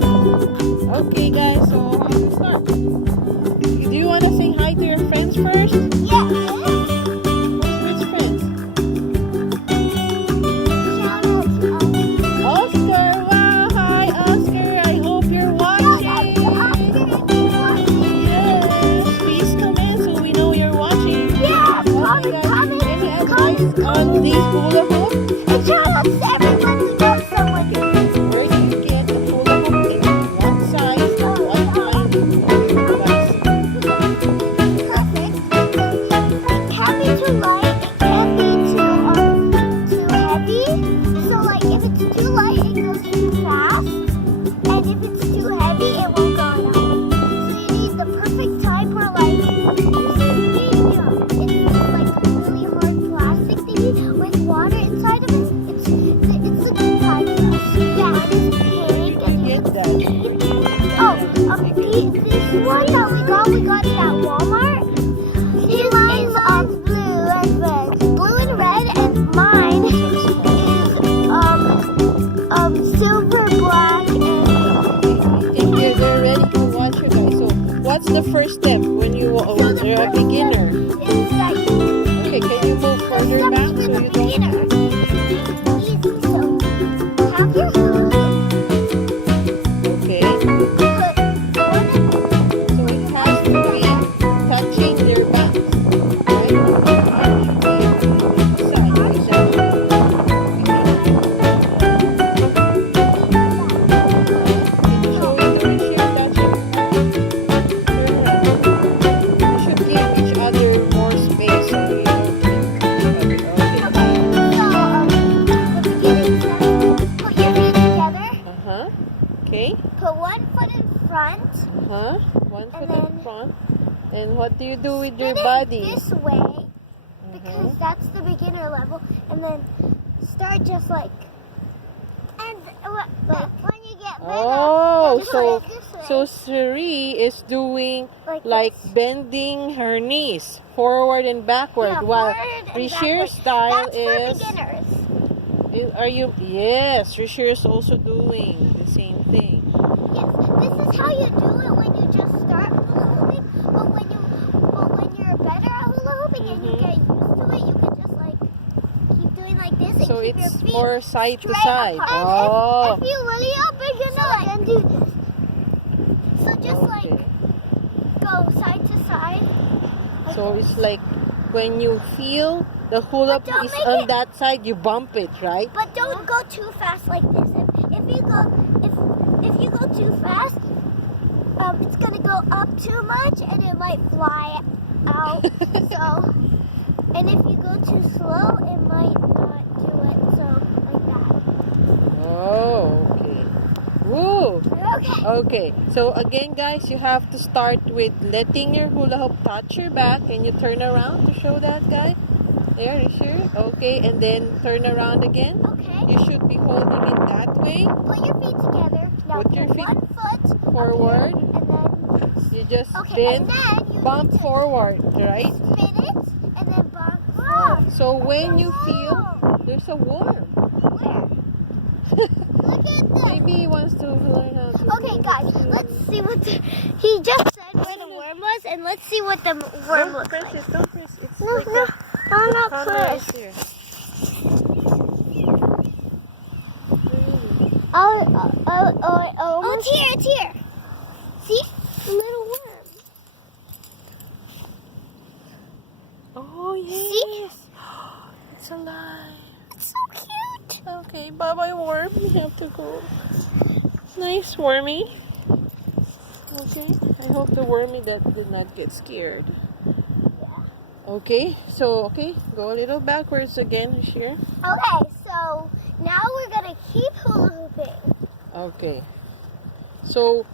Okay, guys, so how to start? Do you want to say hi to your friends first? Yeah. Which friends? Shout out to Oscar! Wow! Hi, Oscar! I hope you're watching! Yes! Please comment so we know you're watching. Yeah, Okay, guys, any advice on these hula hoop? And shout out to everyone who knows someone. Where do you get a hula hoop in what size and what kind of device? Perfect. It can be too light, it can be too heavy. So like if it's too light, it goes too fast. And if it's too heavy, it won't go at all. So you need the perfect type where like it's like a really hard plastic thingy with water inside of it. It's a good type. Yeah, it is pink. And Get that. This one that we got it at Walmart. Mine's blue and red. Blue and red, and mine is silver, black, and I think they're ready to watch you guys. So, what's the first step when you're a beginner? is that you Okay, can you move further back so you don't? beginner. Easy. So have your hula hoop. Okay, Put one so it has to be touching their back, right? Side like that. Can you show it or share that? Turn around. You should give each other more space so you don't hit each other. the beginning step. Put your feet together. Uh-huh. Okay. Put one foot in front. Huh? One foot in then front. And what do you do with your Spin it body? this way because that's the beginner level, and then start just like. And when you get better, Oh, just so like this way. so Siri is doing like like bending her knees forward and backward, yeah, while forward and Rishire's backward. style That's for is. beginners. Are you? Yes, Rishire is also doing the same thing. Yes, this is how you do it when you just start hula hooping. But when you're better at hula hooping and you get used to it, you can just like keep doing like this and So keep your it's feet more side to straight side. apart. Oh, If you really are beginner, then do this. So just like okay. go side to side. Like So this. it's like when you feel the hula But don't is make on it- that side, you bump it, right? But don't go too fast like this. If you go too fast, it's gonna go up too much and it might fly out. So, and if you go too slow, it might not do it. So like that. Oh, okay. Woo! Okay. Okay, so again, guys, you have to start with letting your hula hoop touch your back. Can you turn around to show that, guy? There, you sure? Okay, and then turn around again. Okay. You should be holding it that way. Put your feet together. Now Put your put feet one foot up forward. here, and then You just okay, and bend, then you bump need to forward, right? spin it and then bump forward. So when you feel there's a worm, Where? Look at this. maybe he wants to learn how to. Okay, guys, let's see what he just said where the worm was, and let's see what the worm Don't looks press like. it, don't press it. It's No, like no, a I'm not camera right pressed. here. Oh, it's here. See? The little worm. Oh, yes. See? It's alive. It's so cute. Okay, bye-bye, worm. We have to go. Nice, wormy. Okay, I hope the wormy that did not get scared. Okay, so, okay, go a little backwards again, here. Okay, so now we're going to keep hula hooping. Okay. So,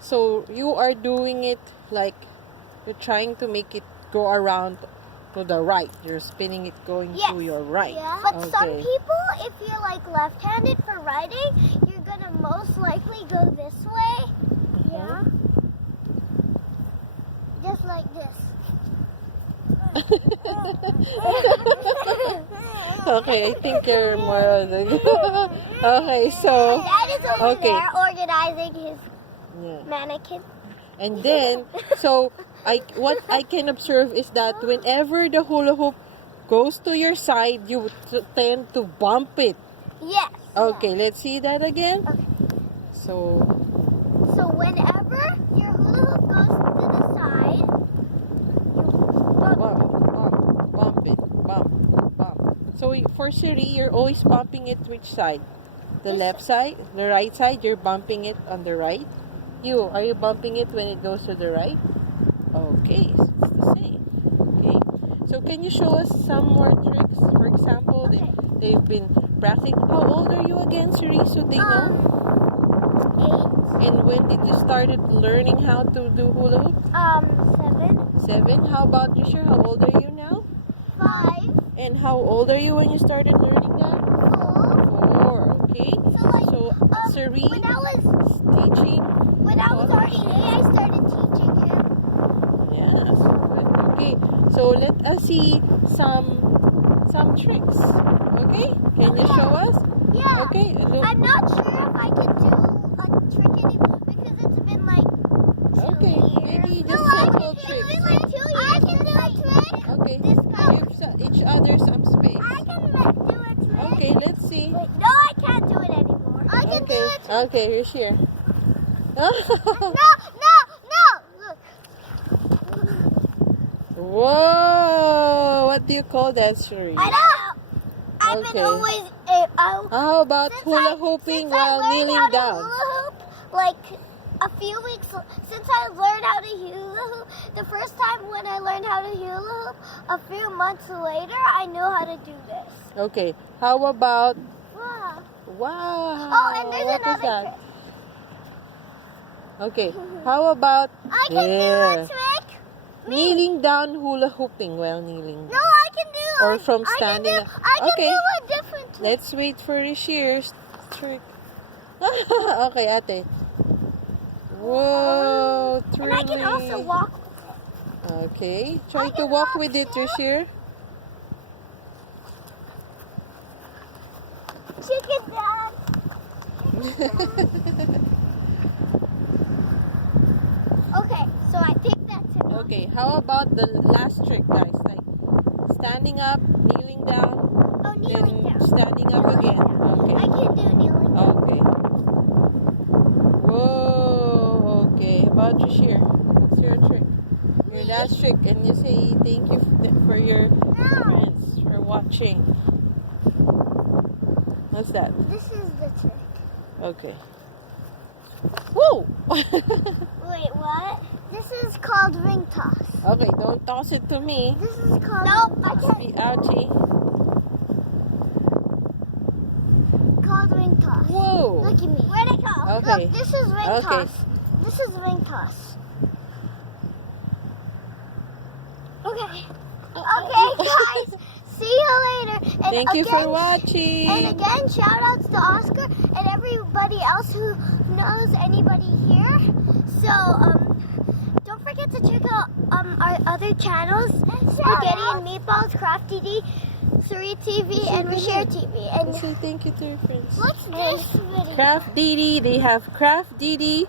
so you are doing it like you're trying to make it go around to the right. You're spinning it going to your right. Yeah. But some Okay. people, if you're like left-handed for riding, you're gonna most likely go this way. Yeah. Just like this. Okay, I think you're more okay, so Dad is over okay. there organizing his Yeah. mannequin. And then so what I can observe is that whenever the hula hoop goes to your side, you tend to bump it. Yes. Okay, let's see that again. Okay. So So whenever your hula hoop goes to the side, bump it, bump. So for Siri, you're always bumping it which side? The left side, the right side. You're bumping it on the right. Are you bumping it when it goes to the right? Okay, so it's the same. Okay, so can you show us some more tricks? For example, they've been practicing. How old are you again, Siri? So they know. 8. And when did you started learning how to do hula hoop? 7. 7. How about you, sure? How old are you now? 5. And how old are you when you started learning that? 4. Okay. So Siri When I was teaching. when I was already 8, I started teaching him. Yes. Good. Okay. So let us see some tricks. Okay. Can you show us? Yeah. Okay. Look. I'm not sure if I can do a trick anymore because it's been like 2 Okay. years. Maybe No, just I simple can do tricks. it like 2 years. I can do a trick. Okay. This color. Give each other some space. I can do a trick. Okay. Let's see. Wait, no, I can't do it anymore. I can do it. Okay. Here's here. No. Look. Whoa! What do you call that, Sherry? I know. I've Okay. been always. How about hula hooping while kneeling down? Hula hoop, like a few weeks since I learned how to hula hoop. The first time when I learned how to hula hoop, a few months later, I knew how to do this. Okay. How about Wow. wow? Oh, and there's what is another that? trick. Okay. How about I can do there? a trick. Kneeling down hula hooping while kneeling. No, I can do. Or from standing up. I can Okay. do a different trick. Let's wait for Rishir's trick. Okay, ate. Whoa, And I can also thrilling. walk. Okay, try I to can walk walk with it, too. Rishir. Chicken dad. Okay, so I think that's it. Okay, how about the last trick, guys? Like standing up, kneeling down, Oh, kneeling then down. standing up again. Okay. I can do kneeling down. Okay. Whoa. Okay. How about Rishir? What's your trick? Your last trick, and you say thank you for your friends for watching. What's that? This is the trick. Okay. Whoa! Wait, what? This is called ring toss. Okay, don't toss it to me. This is called. Nope, I can't. Be ouchie. Called ring toss. Whoa! Look at me. Where'd it go? Okay. Look, this is ring Okay. toss. This is ring toss. Okay. Okay, guys. See you later. And Thank you for again, watching. And again, shout outs to Oscar and everybody else who knows anybody here. So, don't forget to check out our other channels, Spaghetti and Meatballs, Crafty D, Suri TV, and Rashare TV. And Say thank you to your friends. what's this video? Craft Didi. They have Craft Didi,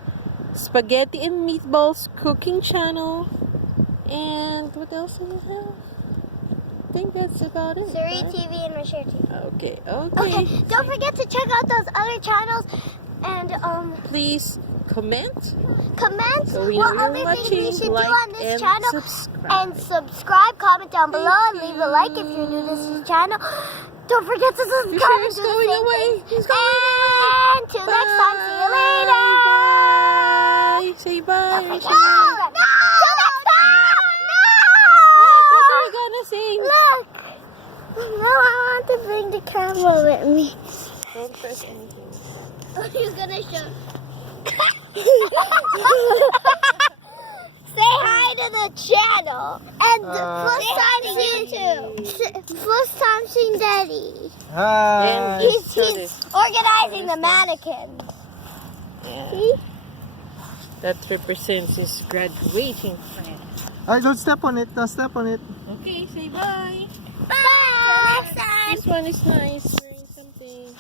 Spaghetti and Meatballs cooking channel. And what else do they have? I think that's about it. Suri right? TV and Rashare TV. Okay. Okay, don't forget to check out those other channels and Please comment. comment So we what know other you're things we watching, should like, do on this and channel. subscribe. And subscribe, comment down below, and Thank leave a like if you're new to this channel. Don't forget to subscribe Rashare and is do the going same away. thing. He's going And till next time, see you later. Bye. Say bye. No! Rashare. No! Till next time! What No! are you gonna sing? Look! No, I want to bring the camera with me. Don't press anything. What are you gonna show? Say hi to the channel. And first time seeing Daddy. And He's so this. organizing the mannequins. Yeah. See? That represents his graduating friend. Alright, don't step on it. Don't step on it. Okay, say bye. Bye. Till next time. This one is nice. Learn something.